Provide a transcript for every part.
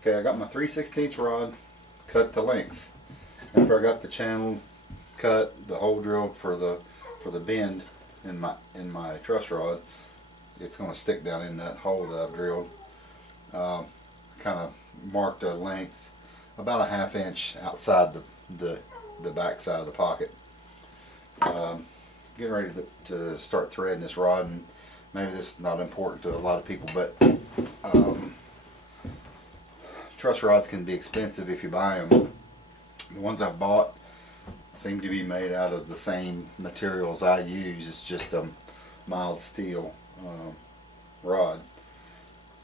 Okay, I got my 3/16 rod cut to length. After I got the channel cut, the hole drilled for the bend in my truss rod, it's going to stick down in that hole that I've drilled. Kind of marked a length about a 1/2 inch outside the back side of the pocket. Getting ready to start threading this rod, and maybe this is not important to a lot of people, but truss rods can be expensive if you buy them. The ones I've bought seem to be made out of the same materials I use. It's just a mild steel rod,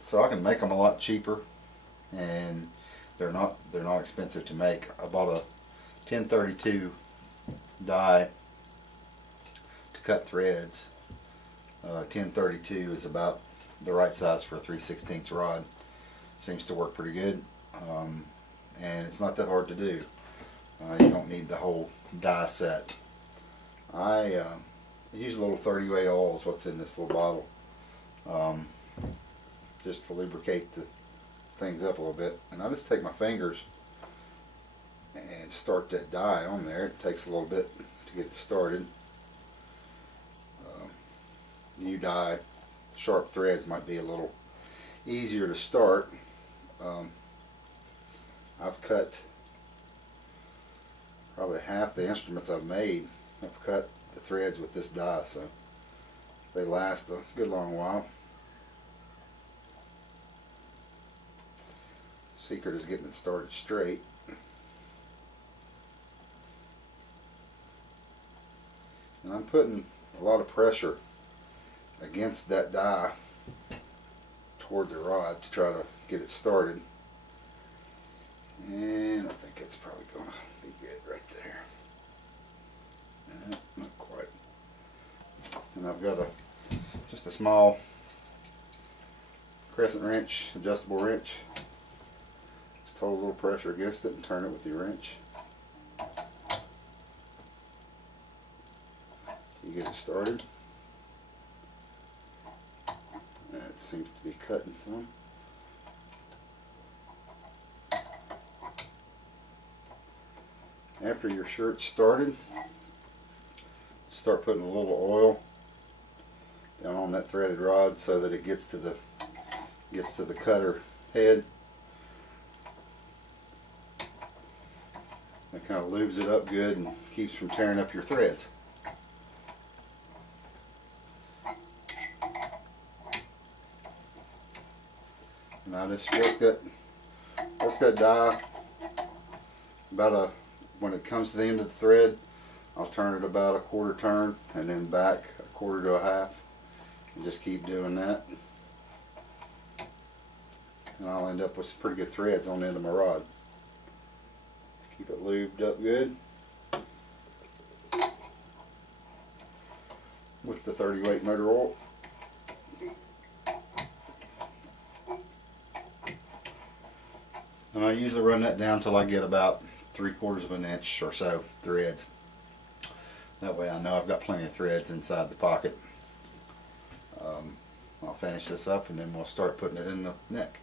so I can make them a lot cheaper, and they're not expensive to make. I bought a 1032 die to cut threads. 1032 is about the right size for a 3/16 rod. Seems to work pretty good, and it's not that hard to do. You don't need the whole die set. I use a little 30-weight oil is what's in this little bottle, just to lubricate the things up a little bit. And I just take my fingers and start that die on there. It takes a little bit to get it started. New die, sharp threads might be a little easier to start. I've cut probably half the instruments I've made. I've cut the threads with this die, so they last a good long while. Secret is getting it started straight. And I'm putting a lot of pressure against that die toward the rod to try to get it started. And I think it's probably going to be good right there. Not quite. And I've got just a small crescent wrench, adjustable wrench. Just hold a little pressure against it and turn it with the wrench. You get it started. It seems to be cutting some. After your shirt's started, start putting a little oil down on that threaded rod so that it gets to the cutter head. That kind of lubes it up good and keeps from tearing up your threads. And I just work that die about when it comes to the end of the thread, I'll turn it about a 1/4 turn and then back a 1/4 to a 1/2, and just keep doing that, and I'll end up with some pretty good threads on the end of my rod. Keep it lubed up good with the 30-weight motor oil. And I usually run that down till I get about 3/4 of an inch or so threads. That way I know I've got plenty of threads inside the pocket. I'll finish this up and then we'll start putting it in the neck.